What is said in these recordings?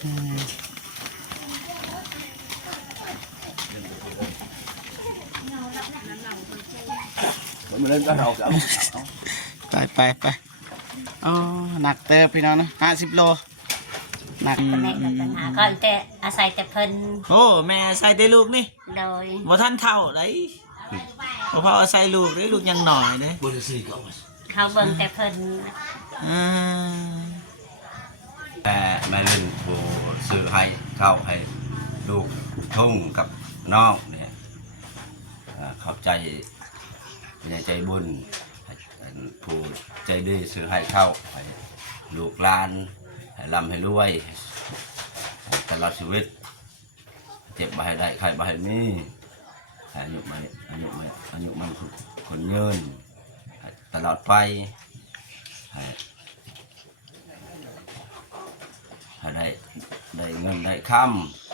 ไปอ๋อหนักเติบพี่น้องนะ50 โลหนักปัญหาก่อนแต่อาศัยแต่เพิ่นโอ้แม่ใส่ได้ลูกนี่โดยบ่ท่านเท่าไรเพราะอาศัยลูกได้ลูกยังหน่อยเลยเขาเบิ่งแต่เพิ่นแม่เล่นผู้ซื้อให้เข้าให้ลูกทุ่งกับน้องเนี่ยขอบใจใจบุญผู้ใจดีซื้อให้เข้าให้ลูกหลานให้ร่ำให้รวยตลอดชีวิตเจ็บบ่ให้ได้ใครบ่ให้มีอายุมันคนยืนตลอดไปให้ได้เงินได้ค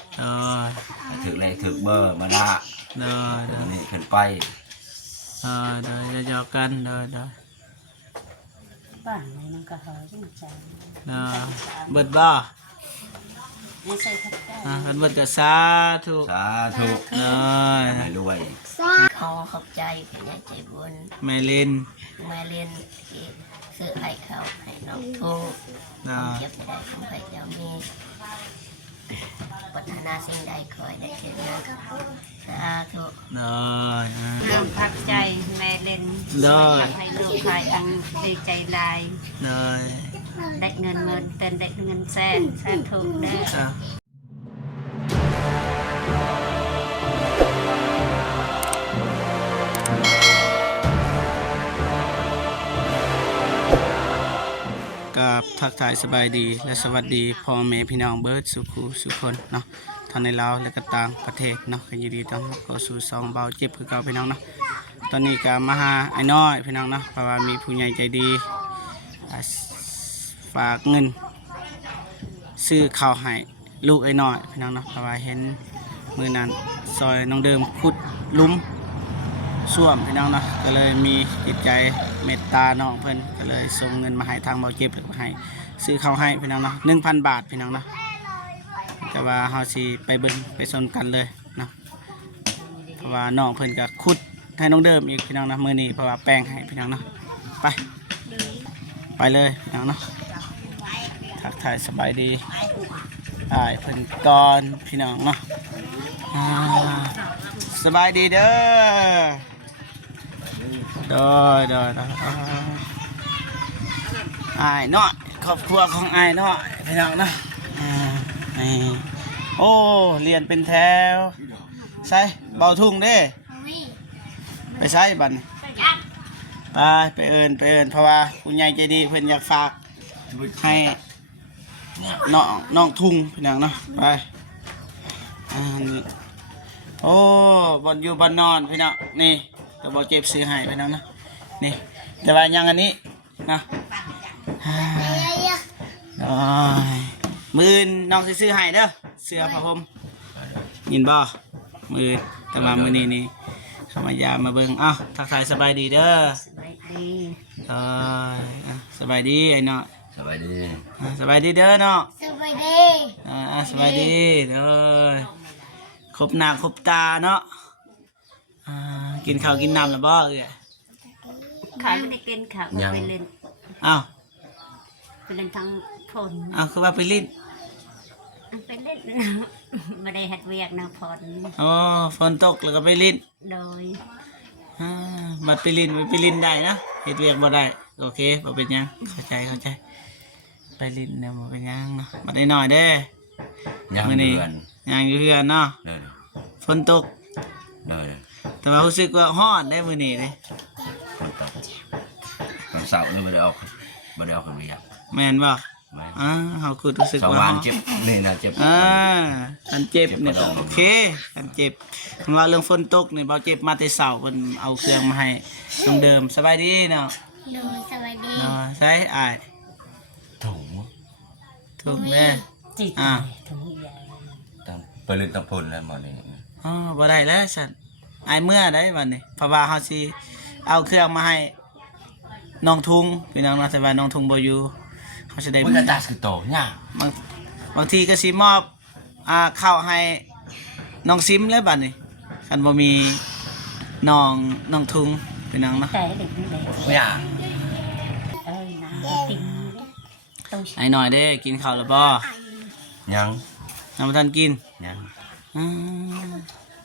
ำถึงเลขถึงเบอร์มาละนี่ขึ้นไปเดี๋ยวจะยอกันเดี๋ยวบ้านไหนมันก็หอยจังจังเบิดบ่ไม่ใช่ทักได้เบิดก็สาธุให้รวยขอขอบใจพี่ใหญ่ใจบุญแม่ลินซื้อให้เขาให้น้องทุ่งเก็บได้ของใครจะมีปัฒนาสิ่งใดคอยได้เห็นนะสาธุเรื่องพักใจแม่เล่นทำให้ลูกชายอังดีใจลายได้เงินเต็มได้เงินแสนถูกได้กับทักทายสบายดีและสวัสดีพ่อแม่พี่น้องเบิร์ดสุขุสุคนเนาะทั้งในลาวและก็ต่างประเทศเนาะกันยินดีต้อนรับเข้าสู่ซองเบาเจ็บคือเก่าพี่น้องเนาะตอนนี้ก็มาหาไอ้น้อยพี่น้องเนาะเพราะว่ามีผู้ใหญ่ใจดีฝากเงินซื้อข้าวให้ลูกไอ้น้อยพี่น้องเนาะเพราะว่าเห็นมือนั้นซอยน้องเดิมขุดลุ่มส้วมพี่น้องเนาะก็เลยมีจิตใจเมตตาน้องเพิ่นก็เลยส่งเงินมาให้ทางเบาเจ็บหรือให้ซื้อข้าวให้พี่น้องเนาะ1,000 บาทพี่น้องเนาะแต่ว่าเฮาสิไปเบิ่งไปสนกันเลยเนาะเพราะว่าน้องเพิ่นก็ขุดให้น้องเดิมอีกพี่น้องเนาะมื้อนี้เพราะว่าแป้งให้พี่น้องเนาะไปเลยพี่น้องเนาะทักทายสบายดีเพิ่นก่อนพี่น้องเนาะสบายดีเด้อเด้อเนาะครอบครัวของเนาะพี่น้องเนาะนี่โอ้เรียนเป็นแถวใส่เบาทุ่งเด้ไปใส่บันไปเอิญเพราะว่าคุณยายใจดีเพิ่นอยากฝากให้น้องทุ่งพี่น้องเนาะไปนี่โอ้บนอยู่บนนอนพี่น้องนี่ก็บอกเจ็บซื้อให้พี่น้องนะนี่แต่ว่ายังอันนี้นะมือน้องซื้อให้เด้อเสื้อผ้าห่มยินบ่มือแต่มามือนี่เข้ามายามมาเบิ่งอ้าวทักทายสบายดีเด้อสบายดีสบายดีไอ้เนาะสบายดีเด้อเนาะสบายดีสบายดีเด้อครบหน้าครบตาเนาะกินข้าวกินน้ำแล้วบ่ขายไม่ได้กินข้าวไปเล่นไปเล่นทั้งฝนคือว่าไปเล่นไม่ได้หัดเวียกนะฝนตกแล้วก็ไปเล่นโดยบัดไปเล่นได้นะเฮ็ดเวียกบ่ได้โอเคบ่เป็นยังเข้าใจไปเล่นเนี่ยบ่เป็นยังเนาะมาได้หน่อยเด้มื้อนี้ยังอยู่เฮือนเนาะฝนตกแต่ว่ารู้สึกว่าฮ้อนได้มื้อนี้เลยฝนตกวันเสาร์นี่บ่ได้เอาคนไปยักแม่นบ่เฮาคือรู้สึกว่าเจ็บนี่นะเจ็บอันเจ็บเนี่ยโอเคอันเจ็บมันว่าเรื่องฝนตกนี่เบาเจ็บมาแต่เช้าเพิ่นเอาเครื่องมาให้ตรงเดิมสบายดีเนาะสบายดีใช่ถุงแม่ถุงใหญ่ไปเล่นตะพลแล้วมื้อนี้บ่ได้แล้วซั่นเมื่อได้บัดนี้เพราะว่าเฮาสิเอาเครื่องมาให้น้องทุ่งพี่น้องเนาะแต่ว่าน้องทุ่งบ่อยู่เขาจะได้มันจะตัดคือโตเนี่ย บางทีก็สิมอบข้าวให้น้องซิมเลยบัดนี้คันบ่มีน้องทุงพี่น้องเนาะ แต่เด็กนี่แหละ ไม่อยาก นะติ่งตัว ไอ้หน่อยเด้กินข้าวแล้วบ่ ยัง น้ำบ่ทันกิน ยัง อืม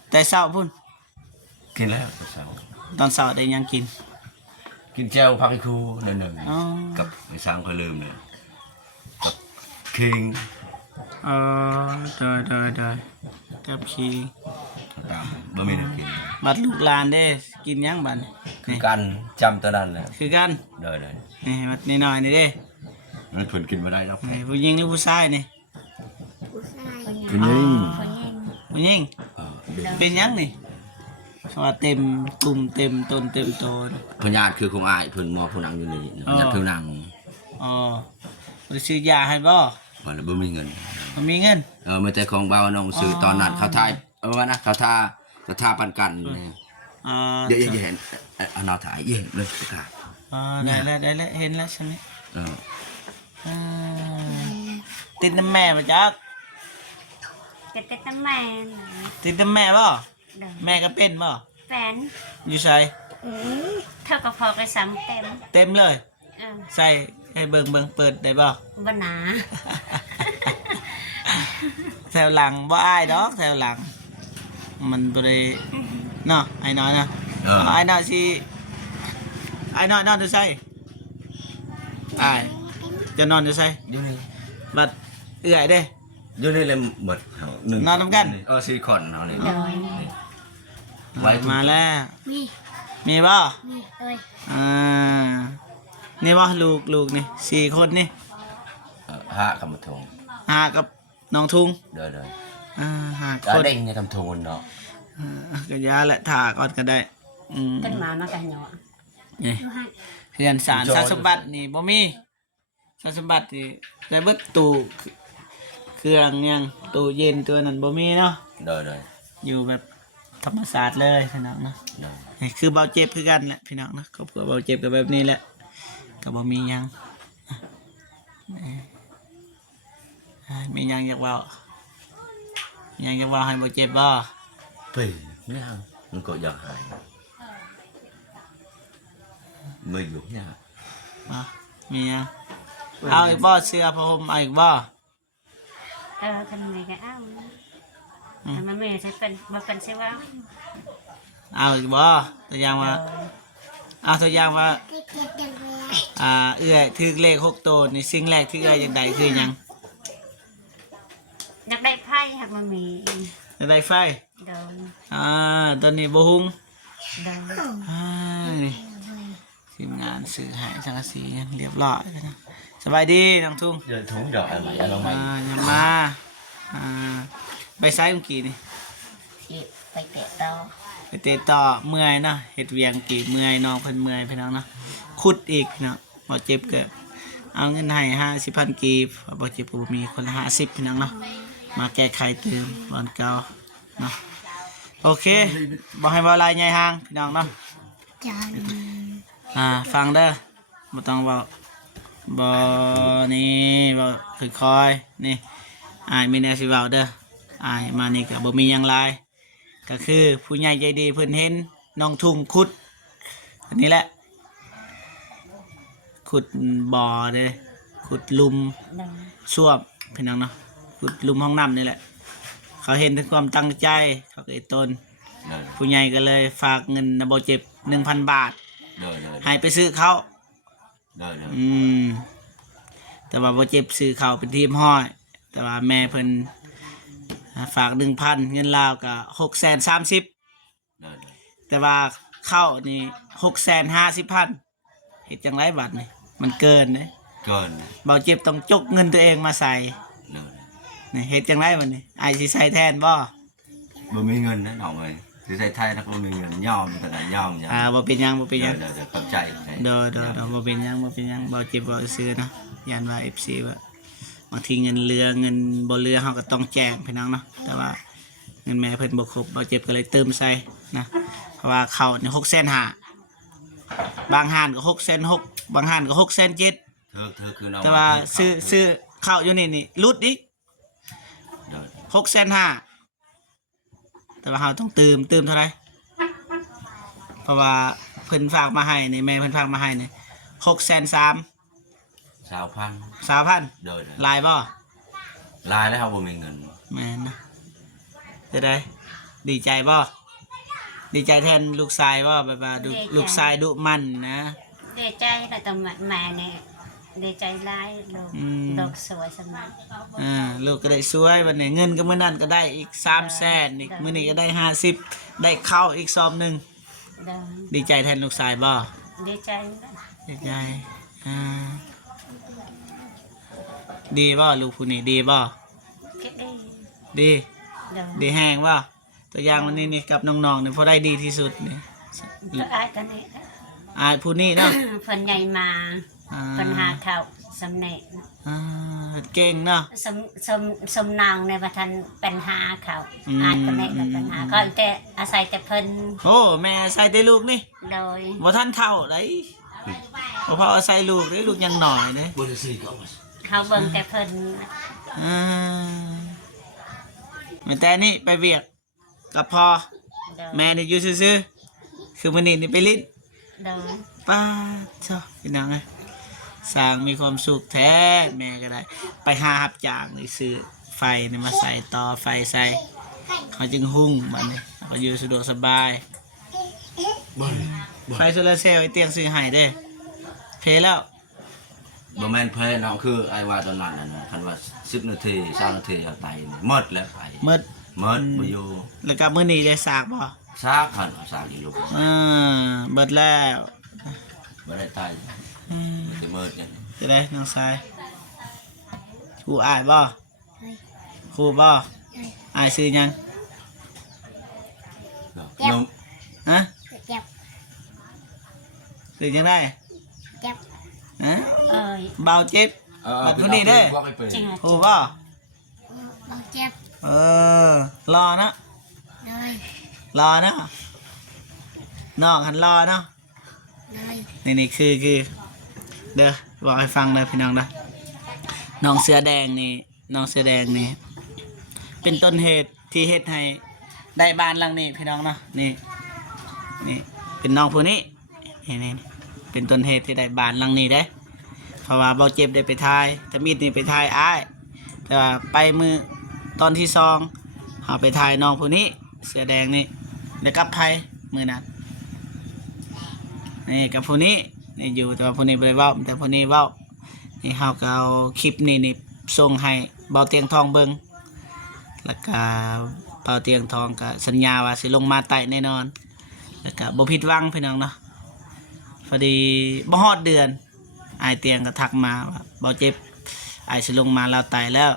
แต่เช้าพุ่น กินแล้ว ตอนเช้าได้ยังกิน กินเจลพักอีกครูหนึ่ง อ๋อ กับไอ้สร้างเขาลืมเลยกับคิง อ๋อได้กับขี้ ตามบ่มีเนื้อกิน บัดลูกหลานเด้กินยังบัดนี้ คือการจำตัวนั้นแหละ คือกัน เด้อเลย นี่บัดนี้หน่อยนี่เด้ มันเพิ่นกินไม่ได้หรอก นี่ผู้หญิงหรือผู้ชายนี่ คุณยิง คนยิง ผู้หญิง เป็นยังนี่เพราะว่าเต็มตุ่มเต็มต้นเต็มโตน พญาติคือคงอายเพิ่นมอผู้นังอยู่นี่พญาติเพิ่นนัง อ๋อบ่ได้ซื้อยาให้บ่ ว่าแล้วบ่มีเงิน มันมีเงิน ไม่แต่ของเบาน้องซื้อตอนนั้นเขาทายว่านะเขาท่าปันกันนี่ อ่า เดี๋ยวเห็นเอาเราถ่ายเย็นเลยค่ะ ได้แล้วเห็นแล้วใช่ไหม เออ อ่าติดน้ำแม่มาจัก เด็กแต่แม่ ติดน้ำแม่บ่ เดิน แม่ก็เป็นบ่ แฟน อยู่ใส่ เท่ากับพอไปซ้ำเต็ม เต็มเลย ใส่ให้เบิ่งเปิดได้บ่ บนา แถวหลังบ่อายดอกแถวหลัง มันบ่ได้เนาะไอ้น้อยนะ ไอ้น้อยสิไอ้น้อยนอนอยู่ไสอ้ายจะนอนอยู่ไส อยู่นี่ บัดเอื้อยเด้ อยู่นี่เลยหมดหนึ่ง นอนนำกัน ซิลิคอนเอานี่ เดิน ไว้ มาแล้ว มีบ่ อ่า นี่บ่ลูกนี่4 คนนี่ หาคำทง หากับน้องทุง เด้อ หาค จะ น เด้งในคำทงเนาะ ก็ยาแหละถ่าก่อนก็ได้ เป็นหมามากันเหรอ นี่เรือนสารทรัพย์สมบัตินี่บ่มีทรัพย์สมบัตินี่ได้เบิดตู้เครื่องยังตู้เย็นตัวนั้นบ่มีเนาะ เด้อ อยู่แบบธรรมศาสตร์เลยพี่น้องเนาะนี่คือเบาเจ็บคือกันแหละพี่น้องเนาะครอบครัวเบาเจ็บก็แบบนี้แหละก็บ่มีหยังมีหยังอยากเว้ามีหยังอยากเว้าให้เบาเจ็บบ่ เฮ้ยไม่เอามันก็อยากหายไม่อยู่เนี่ย บ่มีหยังเอาอีกบ่เสื้อผ้าห่มเอาอีกบ่ กันไงกันอ้าวทำไมแม่ใช้เป็นมาเป็นใช่ว่า เอาอีกบ่ตัวอย่างว่าเอาตัวอย่างว่าเอื้อยถึกเลข6ตัวนี่สิ่งแรกที่เอื้อยอยากได้คือหยัง อยากได้ไพ่หากมันมี อยากได้ไฟ เดิน ตัวนี้บ่ฮุง เดิน นี่ทีมงานสื่อให้สังกะสีเรียบร้อยแล้วนะสบายดีน้องทุ่ง เดินถุงดอกอะไรลงมา อย่ามาไปซ้ายเมื่อกี้นี่ ไปเตะต่อ ไปเตะต่อเมื่อยเนาะเฮ็ดเวียงกี่เมื่อยน้องเพิ่นเมื่อยพี่น้องเนาะขุดอีกพี่น้องบ่เจ็บก็เอาเงินให้50,000กีบบ่เจ็บก็บ่มีคนละ50พี่น้องเนาะมาแก้ไขเติมบอนเก่าเนาะโอเคบ่ให้เว้าหลายใหญ่ห่างพี่น้องเนาะฟังเด้อบ่ต้องเว้าบ่นี่บ่ค่อยๆนี่อายมีแนวสิเว้าเด้ออายมานี่ก็บ่มีหยังหลายก็คือผู้ใหญ่ใจดีเพิ่นเห็นน้องทุ่งขุดอันนี้แหละขุดบ่อเด้ขุดหลุม เดิน ส้วมพี่น้องเนาะขุดหลุมห้องน้ำนี่แหละเขาเห็นถึงความตั้งใจเขาก็ไอ้ต้นผู้ใหญ่ก็เลยฝากเงินนะบ่เจ็บ 1,000 บาท ให้ไปซื้อเขาแต่ว่าบ่เจ็บซื้อเขาเป็นทีมห้อย แต่ว่าแม่เพิ่นฝาก 1,000 เงินลาวก็630,000แต่ว่าเข้านี่650,000เฮ็ดจังไรบัดนี่มันเกินเด้ เกิน บ่เจ็บต้องจกเงินตัวเองมาใส่นี่เฮ็ดจังไรบัดนี่อ้ายสิใส่แทนบ่ บ่มีเงินนะน้องเอ้ยสิใส่ไทยนักบ่มีเงินย่อมขนาดย่อมอย่าง บ่เป็นหยังบ่เป็นหยัง เดี๋ยวเข้าใจ โดบ่เป็นหยังบ่เจ็บบ่ซื้อนะย่านว่า FC ว่าบางทีเงินเรือเงินบ่เรือเฮาก็ต้องแจ้งพี่น้องเนาะแต่ว่าเงินแม่เพิ่นบ่ครบบ่เจ็บก็เลยเติมใส่นะเพราะว่าข้าวนี่650,000บางห้านก็660,000บางห้านก็670,000 เธอคือน้อง แต่ว่าซื้อข้าวอยู่นี่รุดอีก 650,000แต่ว่าเราต้องเติมเท่าไหร่เพราะว่าเพิ่นฝากมาให้นี่แม่เพิ่นฝากมาให้นี่630,000 20,000 โดย ลายบ่ ลายแล้วครับผมมีเงิน แม่นนะจะได้ดีใจบ่ดีใจแทนลูกชายบ่แบบว่าลูกชายดุมันนะ ดีใจแต่ตำแม่เนี่ยดีใจร้ายลูกสวยสมัย ลูกก็ได้สวยวันนี้เงินก็มื้อนั้นก็ได้อีก300,000อีกมื้อนี้ก็ได้50ได้ข้าวอีกซอมหนึง เดิน ดีใจแทนลูกชายบ่ ดีใจ ดีใจดีบ่ลูกผู้นี้ดีบ่ คิดดี ดี เดิน ดีแห้งบ่ตัวอย่างวันนี้นี่กับน้องๆนี่พอได้ดีที่สุดนี่ ตัวอายกันนี่ ผู้นี้เนาะ คนใหญ่มาคนหาเขาสำเน็จ เก่งเนาะ สมนางในประทันเป็นหาเขาอายคนนี้ก็เป็นหาก็แต่อาศัยแต่เพิ่น โอ้แม่ใส่ได้ลูกนี่ โดย บ่ทันเท่าไดบ่พอใส่ลูกได้ลูกยังหน่อยเด้ บ่ได้ซื้อก็เอามา เขาเบิ่งแต่เพิ่น แต่นี่ไปเวียกกับพ่อ โดย แม่นี่อยู่ซื่อๆคือมื้อนี้นี่ไปลิ้น โดย ป้าเจ้าพี่น้องไงสร้างมีความสุขแท้แม่ก็ได้ ไปหาหับจ้างเลยซื้อไฟนี่มาใส่ต่อไฟใส่เขาจึงหุ้งมันนี่ก็อยู่สะดวกสบายไฟโซลาร์เซลล์ไอเตียงซื้อให้เด้เพแล้ว บ่แม่นเพลเนาะคือไอ้ว่าตอนนั้นน่ะคันว่า10 นาที20 นาทีเอาไปนี่หมดแล้วไป เมื่อ หมดบ่อยู่ แล้วก็มื้อนี้ได้สากบ่ ซากคันเอาซากอีลูก เบิดแล้ว บ่ได้ตาย อืม สิหมดจัง จะได้น้องชายครูอายบ่ครูบ่อายซื้อหยัง นม ฮะ เจ็บ ซื้อยังได้ เจ็บ ฮะ เอ้ย เบาเจ็บ บัดผู้นี้เด้ บอกให้เปิด จริง ครูบ่ เจ็บ รอนะ เลย รอนะน้องหันรอเนาะ เลย นี่คือเด้อบอกให้ฟังเลยพี่น้องเด้อน้องเสื้อแดงนี่เป็นต้นเหตุที่เฮ็ดให้ได้บ้านหลังนี้พี่น้องเนาะนี่เป็นน้องผู้นี้นี่เป็นต้นเหตุที่ได้บ้านหลังนี้ได้เพราะว่าเบาเจ็บได้ไปทายแต่มีดนี่ไปทายอ้ายแต่ว่าไปมือตอนที่2เอาไปทายน้องผู้นี้เสื้อแดงนี่ได้กลับไทยมือนั้นนี่กับผู้นี้นี่อยู่แต่ว่าผู้นี้บ่ได้เว้าแต่ผู้นี้เว้านี่เฮาก็เอาคลิปนี่ส่งให้เบาเตียงทองเบิ่งแล้วก็เบาเตียงทองก็สัญญาว่าสิลงมาไต่แน่นอนแล้วก็บ่ผิดหวังพี่น้องเนาะพอดีบ่ฮอดเดือนอ้ายเตียงก็ทักมาว่าเบาเจ็บอ้ายสิลงมาแล้วไต่แล้ว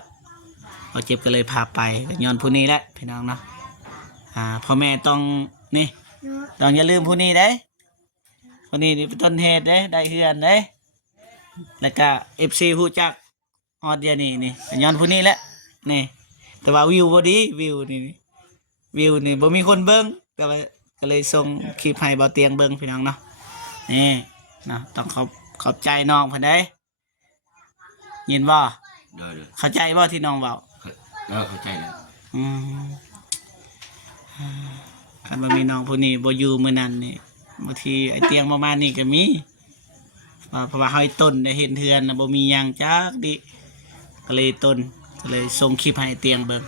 เบาเจ็บก็เลยพาไปก็ย้อนผู้นี้แหละพี่น้องเนาะพ่อแม่ต้องอย่าลืมผู้นี้เด้ผู้นี้นี่เป็นต้นเหตุเด้ได้เฮือนเด้แล้วก็ FC ฮู้จักฮอดเดียวนี่ย้อนผู้นี้แหละนี่แต่ว่าวิวบ่ดีวิวนี่บ่มีคนเบิ่งแต่ว่าก็เลยส่งคลิปให้เบาเตียงเบิ่งพี่น้องเนาะนี่เนาะต้องขอบใจน้องเพิ่นเด้ยินบ่ เด้อ เข้าใจบ่ที่น้องเว้า เข้าใจแล้ว คันบ่มีน้องผู้นี้บ่อยู่มื้อนั้นนี่บางทีไอ้เตียงประมาณนี้ก็มีเพราะว่าเฮาไอ้ต้นได้เห็นเทือนน่ะบ่มีหยังจักดิก็เลยส่งคลิปให้ไอ้เตียงเบิ่ง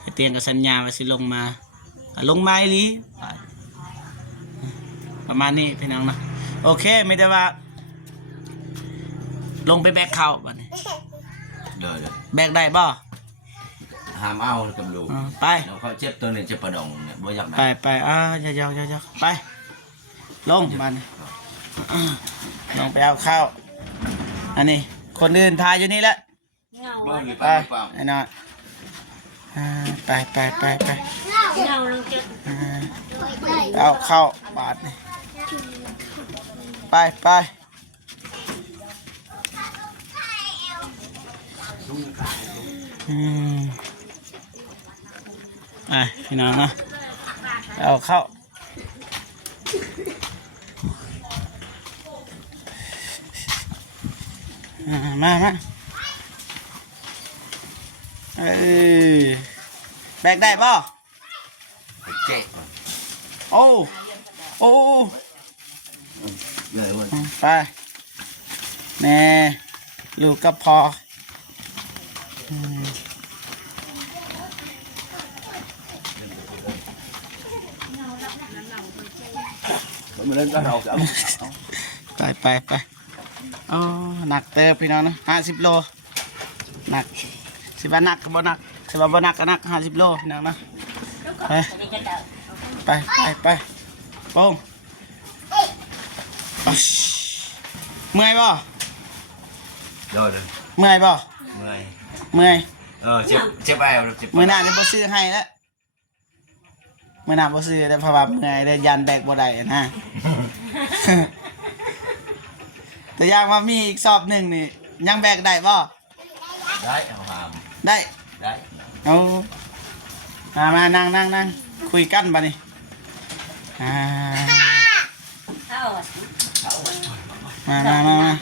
ไอ้เตียงก็สัญญาว่าสิลงมาก็ลงมาอีหลีประมาณนี้พี่น้องเนาะโอเคไม่ได้ว่า ลงไปแบกข้าวบัดนี้ เด้อ แบกได้บ่ ห้ามเอากับลูก ไป แล้วเขาเจ็บตัวนี้เจ็บประดองเนี่ยบ่อยากได้ ไปอย่าไปลงบัดนี้ลงไปเอาข้าวอันนี้คนอื่นทายอยู่นี่แหละ เงา บ่มี ไป ปาม ไอ้น้อยไป เงาลงจุด เอาเข้าบาทนี่ไปพี่น้องนะเอาเข้ามา แบกได้ป่ะ เจ๊ โอ้โอ้ เลยเว้ย ไปแน่ลูกก็พออืม มาเล่นก็เอาไปอ๋อหนักเติบพี่น้องนะ50 โลหนักสิบหนักก็บ่หนักสิบบ่หนักก็หนัก50 โลพี่น้องนะไปโป้งอ๊ะเมื่อยบ่ เดี๋ยวเลย เมื่อยบ่ เมื่อย เมื่อย เจ็บแอวเจ็บ มื้อหน้านี่บ่ซื้อให้แล้วมื้อหน้าบ่ซื้อได้เพราะว่าเมื่อยได้ยันแบกบ่ได้อะนะ แต่อยางว่ามีอีกสอบหนึ่งนี่ยังแบกได้บ่ ได้เอาหาม ได้ ได้ เอามานั่งคุยกันบ่นี่อ่า เข้า มานั่งโ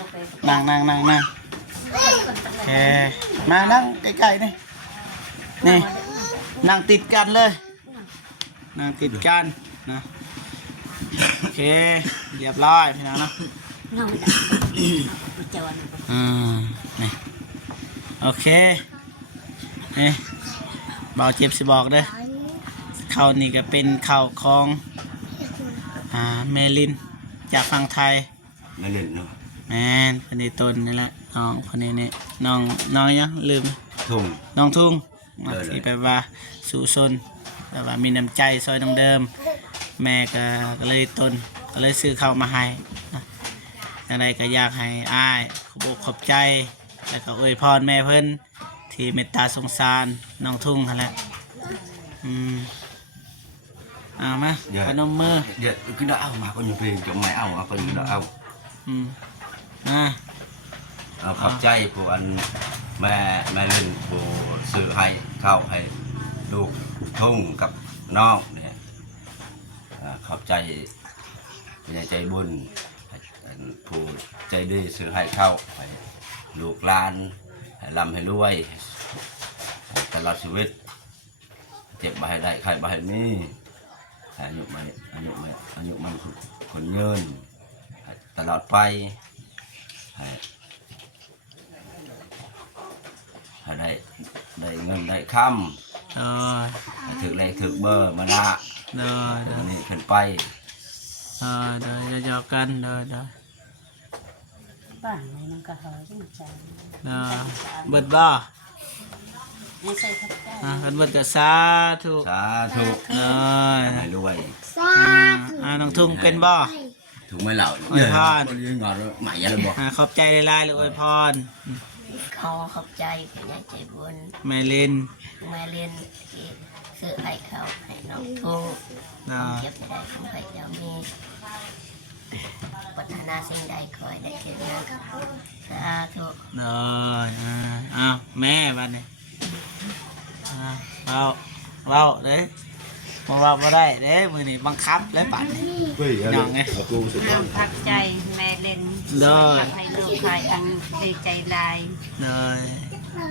อเคมานั่งใกล้ๆนี่นี่นั่งติดกันเลยนั่งติดกันนะโอเคเรียบร้อยพี่น้องนะ น้องเจ้าวัน นี่โอเคนี่เบาเจ็บสิบอกเด้อข้าวนี่ก็เป็นข้าวของแมลินจากฝั่งไทย ไม่เล่นเนาะ แมนคนนี้ต้นนี่แหละน้องคนนี้นี่น้องยังลืม ทุ่ง น้องทุ่ง เลย ที่แปลว่าสู่ซนแปลว่ามีน้ำใจซอยน้องเดิม แม่ก็เลยต้นก็เลยซื้อข้าวมาให้นะอะไรก็อยากให้อ้ายขอบอกขอบใจแล้วก็อวยพรแม่เพิ่นที่เมตตาสงสารน้องทุ่งนั่นแหละเอามาพนมมือ เดี๋ยวcứ đã ao mà có nhiều tiền chỗ mày ao mà có nhiều đã ao ขอบใจผู้อันแม่เล่นผู้ซื้อให้เข้าให้ลูกทุ่งกับน้องเนี่ยขอบใจเป็นใจบุญผู้ใจดีซื้อให้เข้าให้ลูกหลานให้ร่ำให้รวยตลอดชีวิตเจ็บบ่ให้ได้ใครบ่ให้มีอายุมันคนเงินตลอดไปให้ได้เงินได้คำถึกเลขถึกเบอร์มาละนี่ขึ้นไป เดี๋ยวจะกันเดี๋ยว บ้านไหนมันก็หอยจังใจ เบิดบ่ ไม่ใช่ทับใจ กันเบิดกับสาธุ สาธุ ให้รวย น้องทุ่งเป็นบ่ ถูกไหมเหล่า อวยพร คนยืนงอนใหม่ยังบอก ขอบใจหลายๆเลยอวยพร ขอขอบใจเป็นใจบุญ แม่ลิน มาเรียนที่ซื้อให้เขาให้น้องทุ่งเก็บไม่ได้ของใครจะมีปัฒนาสิ่งใดคอยได้เกิดขึ้นสาธุ อ้าวแม่บ้านนี่เว้าเด้มาว่าบ่ได้เด้มือนี่บังคับแล้วป่านนี้น้องไง น้ำพักใจแม่เล่นให้ลูกใครอังดีใจลาย เลย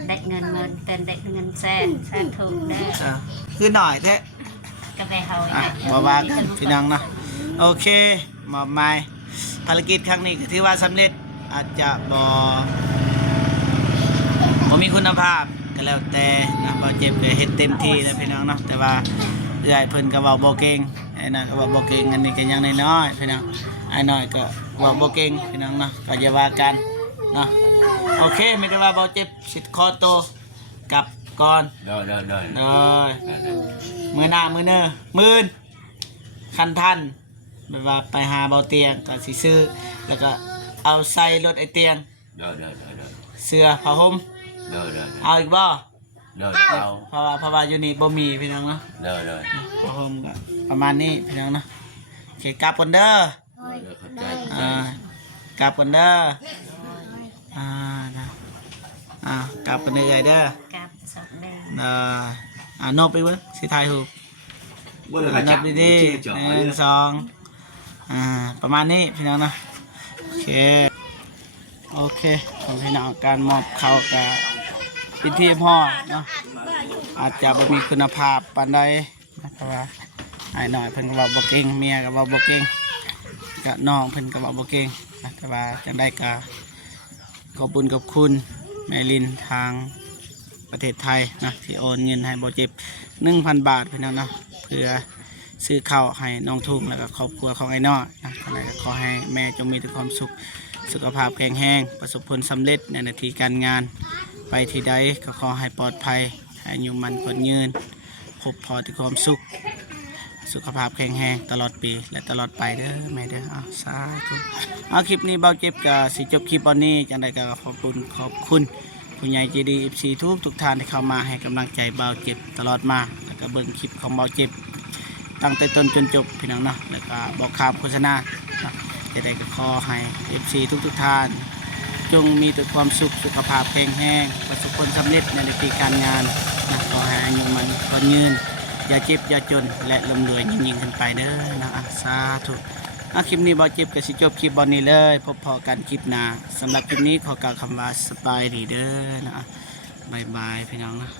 ได้เงินเป็นได้เงินแสนสาธุได้ คือหน่อยแท้ ก็ไปเฮา มาว่ากันพี่น้องเนาะโอเคมอบหมายภารกิจครั้งนี้ก็ถือว่าสำเร็จอาจจะบ่มีคุณภาพก็แล้วแต่นะบ่เจ็บก็เฮ็ดเต็มที่แล้วพี่น้องเนาะแต่ว่าเอื้อยเพิ่นก็เว้าบ่เก่งไอ้นั่นก็เว้าบ่เก่งอันนี้ก็ยังน้อยๆพี่น้องไอ้น้อยก็เว้าบ่เก่งพี่น้องเนาะก็อย่าว่ากันเนาะโอเคมีแต่ว่าบ่เจ็บสิขอตัวกลับก่อน เดิน มือหน้ามือเนอมื่นคันทันแบบว่าไปหาเบาเตียงก็สิซื้อแล้วก็เอาใส่รถไอเตียง เดิน เสื้อผ้าห่ม เดิน เอาอีกบ่ เอา เพราะว่าอยู่นี่บ่มีพี่น้องเนาะ เดิน ผ้าห่มก็ประมาณนี้พี่น้องเนาะโอเคกลับกันเด้อ ขอบใจ กลับกันเด้อนะกลับกันเด้อเด้อ กับสองเดือน นบไปเว้ยสิทายถูก ว่าเลย นั จั บบ ดีๆ1 2ประมาณนี้พี่น้องนะโอเคของพี่น้องการมอบเขากับพิธีพ่อเนาะ อาจจะบ่มีคุณภาพปานใดนะเพราะว่าไอ้น้อยเพิ่นก็เว้าบ่เก่งเมียก็เว้าบ่เก่งก็น้องเพิ่นก็เว้าบ่เก่งนะแต่ว่าจังได้ก็ขอบคุญกับคุณแม่ลินทางประเทศไทยนะที่โอนเงินให้บ่เจ็บ 1,000 บาทพี่น้องเนาะเพื่อซื้อข้าวให้น้องทุ่งแล้วก็ครอบครัวของไอ้น้อยนะก็เลยขอให้แม่จงมีแต่ความสุขสุขภาพแข็งแรงประสบผลสำเร็จในหน้าที่การงานไปที่ใดก็ขอให้ปลอดภัยให้อายุมันคนยืนพบพอที่ความสุขสุขภาพแข็งแรงตลอดปีและตลอดไปเด้อแม่เด้อสาธุคลิปนี้เบาเจ็บกับสิจบคลิปวันนี้จังใดก็ขอบคุณผู้ใหญ่ใจดีFCทุกท่านที่เข้ามาให้กำลังใจเบาเจ็บตลอดมาแล้วก็เบิ่งคลิปของเบาเจ็บตั้งแต่ต้นจนจบพี่น้องเนาะแล้วก็บอกข่าวโฆษณาจะได้ก็ขอให้ FC ทุกท่านจงมีแต่ความสุขสุขภาพแข็งแรงประสบผลสำเร็จในหน้าที่การงานนะขอให้อายุมันก็ยืนอย่าเจ็บอย่าจนและร่ำรวยยิ่งขึ้นไปเด้อนะสาธุคลิปนี้เบาเจ็บก็สิจบคลิปบอลนี้เลยพบพอกันคลิปหน้าสำหรับคลิปนี้ขอกล่าวคำว่าสบายดีเด้อนะบ๊ายบายพี่น้องนะ